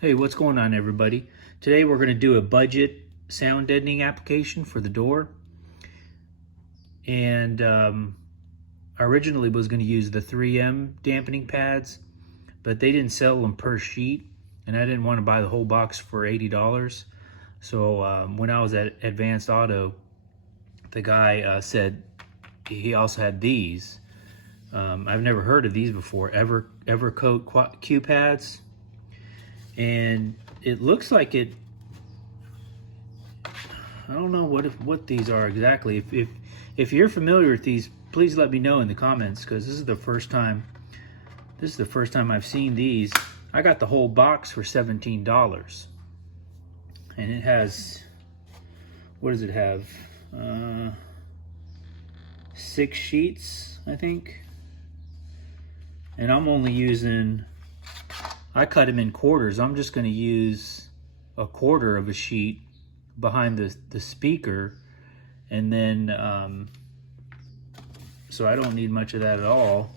Hey, what's going on, everybody? Today we're going to do a budget sound deadening application for the door. And I originally was going to use the 3M dampening pads, but they didn't sell them per sheet, and I didn't want to buy the whole box for $80. So when I was at Advanced Auto, the guy said he also had these. I've never heard of these before, Evercoat Q-Pads. And it looks like it, I don't know what these are exactly. If you're familiar with these, please let me know in the comments, because this is the first time I've seen these. I got the whole box for $17, and it has, what does it have? 6 sheets, I think. And I'm only using, I cut them in quarters. I'm just going to use a quarter of a sheet behind the speaker, and then so I don't need much of that at all.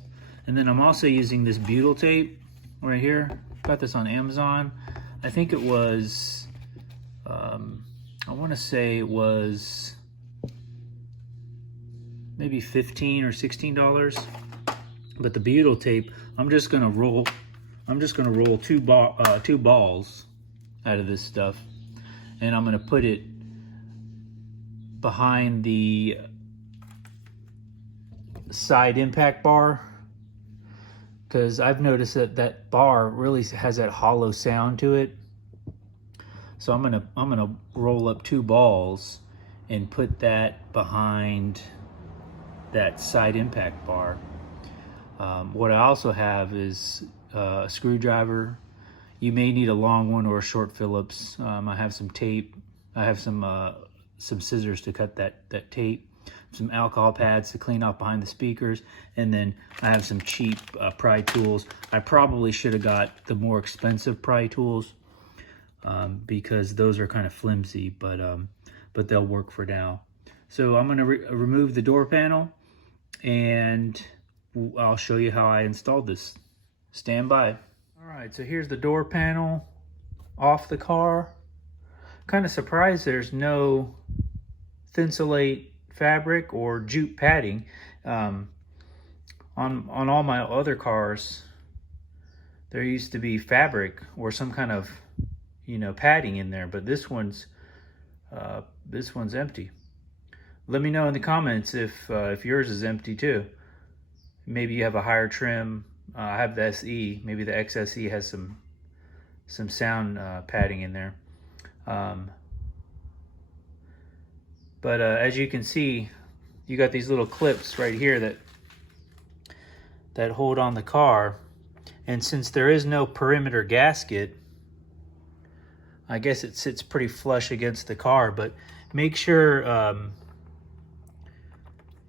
And then I'm also using this butyl tape right here. Got this on Amazon. I think it was I want to say it was maybe $15 or $16. But the butyl tape, I'm just gonna roll two balls out of this stuff, and I'm gonna put it behind the side impact bar, because I've noticed that bar really has that hollow sound to it. So I'm gonna roll up 2 balls and put that behind that side impact bar. What I also have is a screwdriver. You may need a long one or a short Phillips. I have some tape. I have some scissors to cut that tape. Some alcohol pads to clean off behind the speakers, and then I have some cheap pry tools. I probably should have got the more expensive pry tools because those are kind of flimsy, but they'll work for now. So I'm going to remove the door panel, and I'll show you how I installed this. Stand by. All right, so here's the door panel off the car. Kind of surprised there's no Thinsulate fabric or jute padding. On all my other cars, there used to be fabric or some kind of padding in there, but this one's empty. Let me know in the comments if yours is empty too. Maybe you have a higher trim. I have the SE. Maybe the XSE has some sound padding in there. But as you can see, you got these little clips right here that hold on the car. And since there is no perimeter gasket, I guess it sits pretty flush against the car. But make sure,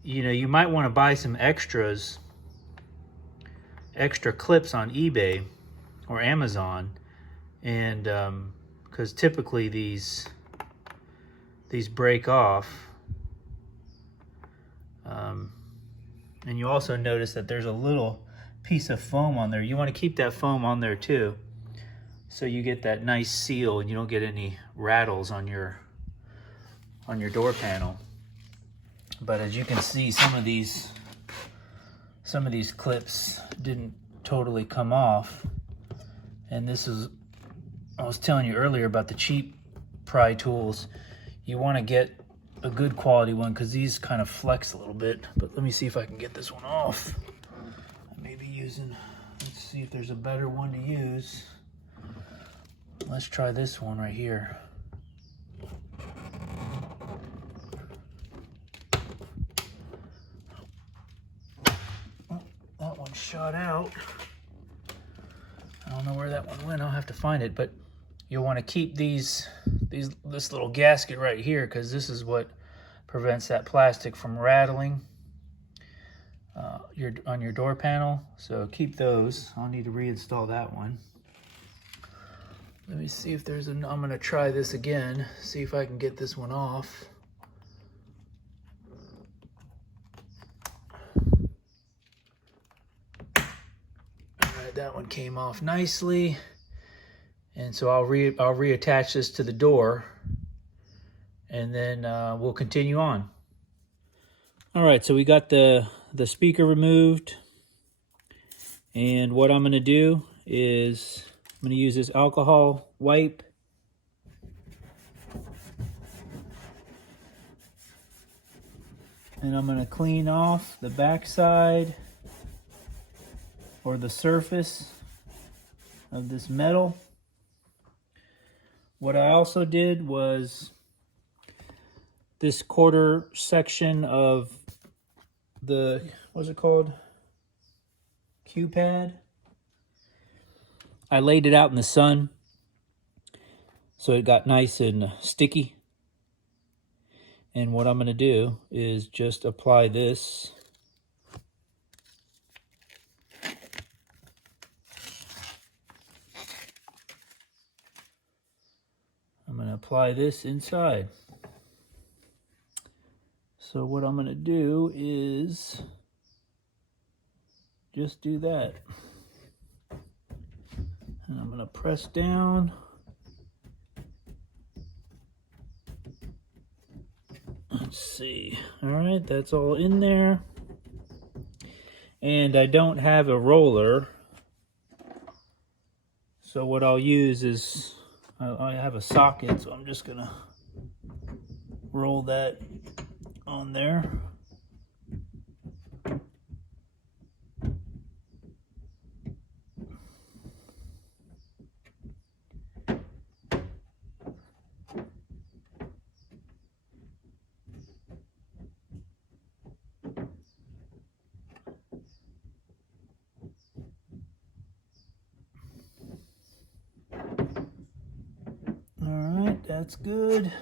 you might want to buy some extra clips on eBay or Amazon, and because typically these break off. And you also notice that there's a little piece of foam on there. You want to keep that foam on there too, so you get that nice seal and you don't get any rattles on your door panel. But as you can see, some of these clips didn't totally come off. And this is, I was telling you earlier about the cheap pry tools. You want to get a good quality one, because these kind of flex a little bit. But let me see if I can get this one off. I may be using, let's see if there's a better one to use. Let's try this one right here. That one shot out. I don't know where that one went. I'll have to find it. But you'll want to keep this little gasket right here, because this is what prevents that plastic from rattling on your door panel. So keep those. I'll need to reinstall that one. Let me see if there's I'm going to try this again, see if I can get this one off. All right, that one came off nicely. And so I'll reattach this to the door, and then we'll continue on. All right, so we got the speaker removed, and what I'm going to do is I'm going to use this alcohol wipe. And I'm going to clean off the backside or the surface of this metal. What I also did was this quarter section of the, what's it called? Q-pad. I laid it out in the sun so it got nice and sticky. And what I'm going to do is just apply this inside. So what I'm going to do is just do that. And I'm going to press down. Let's see. All right, that's all in there. And I don't have a roller. So what I'll use is, I have a socket, so I'm just gonna roll that on there. That's good.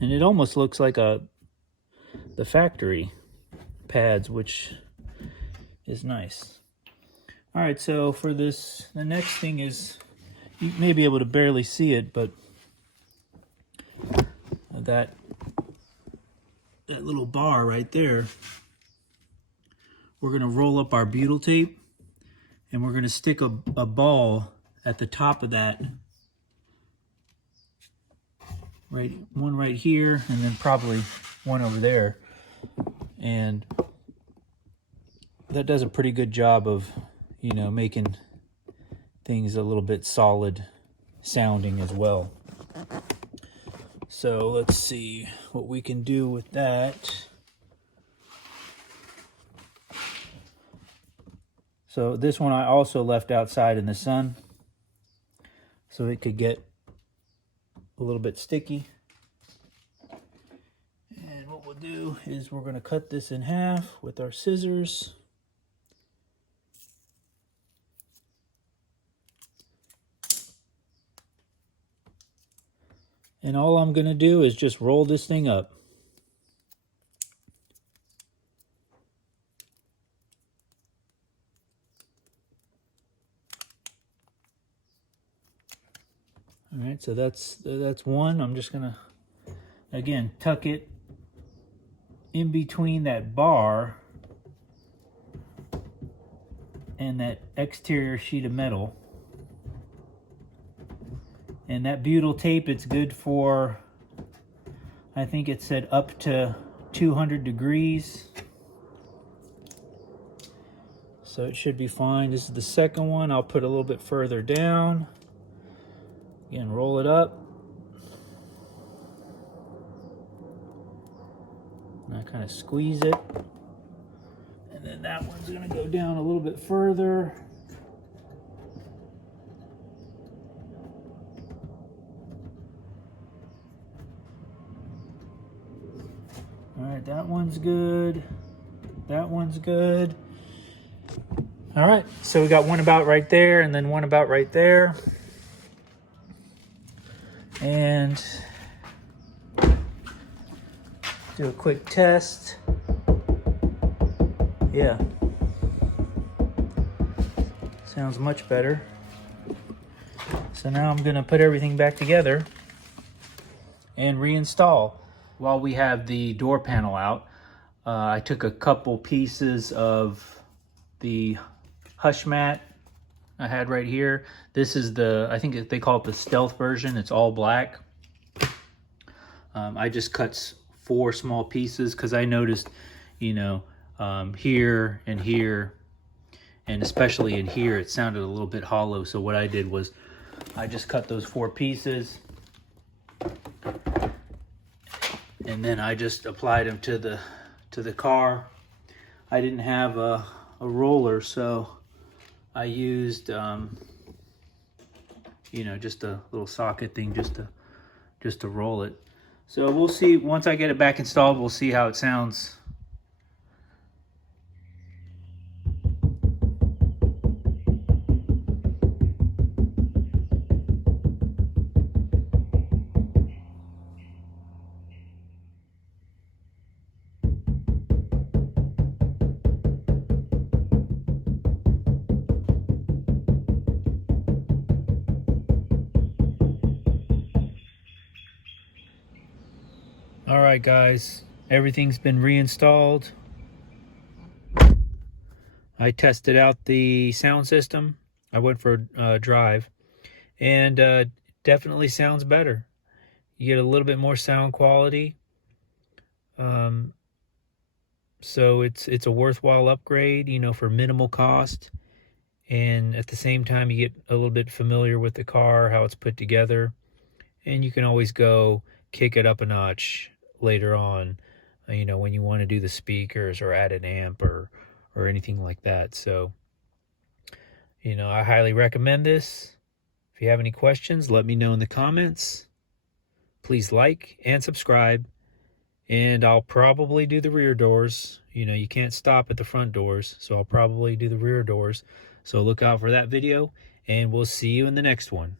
And it almost looks like the factory pads, which is nice. All right, so for this, the next thing is, you may be able to barely see it, but that little bar right there, we're gonna roll up our butyl tape, and we're going to stick a ball at the top of that. Right, one right here, and then probably one over there. And that does a pretty good job of, you know, making things a little bit solid sounding as well. So let's see what we can do with that. So this one I also left outside in the sun so it could get a little bit sticky. And what we'll do is we're going to cut this in half with our scissors. And all I'm going to do is just roll this thing up. All right, so that's one. I'm just gonna, again, tuck it in between that bar and that exterior sheet of metal. And that butyl tape, it's good for, I think it said up to 200 degrees. So it should be fine. This is the second one. I'll put a little bit further down. Again, roll it up. And I kind of squeeze it. And then that one's going to go down a little bit further. All right, that one's good. That one's good. All right, so we got one about right there and then one about right there. And do a quick test. Yeah. Sounds much better. So now I'm gonna put everything back together and reinstall. While we have the door panel out, I took a couple pieces of the hushmat I had right here. This is the, I think they call it the stealth version. It's all black. I just cut 4 small pieces because I noticed, you know, here and here, and especially in here, it sounded a little bit hollow. So what I did was I just cut those 4 pieces, and then I just applied them to the car. I didn't have a roller, so I used you know, just a little socket thing just to roll it. So we'll see, once I get it back installed, we'll see how it sounds. All right, guys, everything's been reinstalled. I tested out the sound system. I went for a drive, and definitely sounds better. You get a little bit more sound quality. So it's a worthwhile upgrade, you know, for minimal cost. And at the same time, you get a little bit familiar with the car, how it's put together. And you can always go kick it up a notch later on, you know, when you want to do the speakers or add an amp or anything like that. So, you know, I highly recommend this. If you have any questions, let me know in the comments. Please like and subscribe. And I'll probably do the rear doors. You know, you can't stop at the front doors, so I'll probably do the rear doors. So look out for that video, and we'll see you in the next one.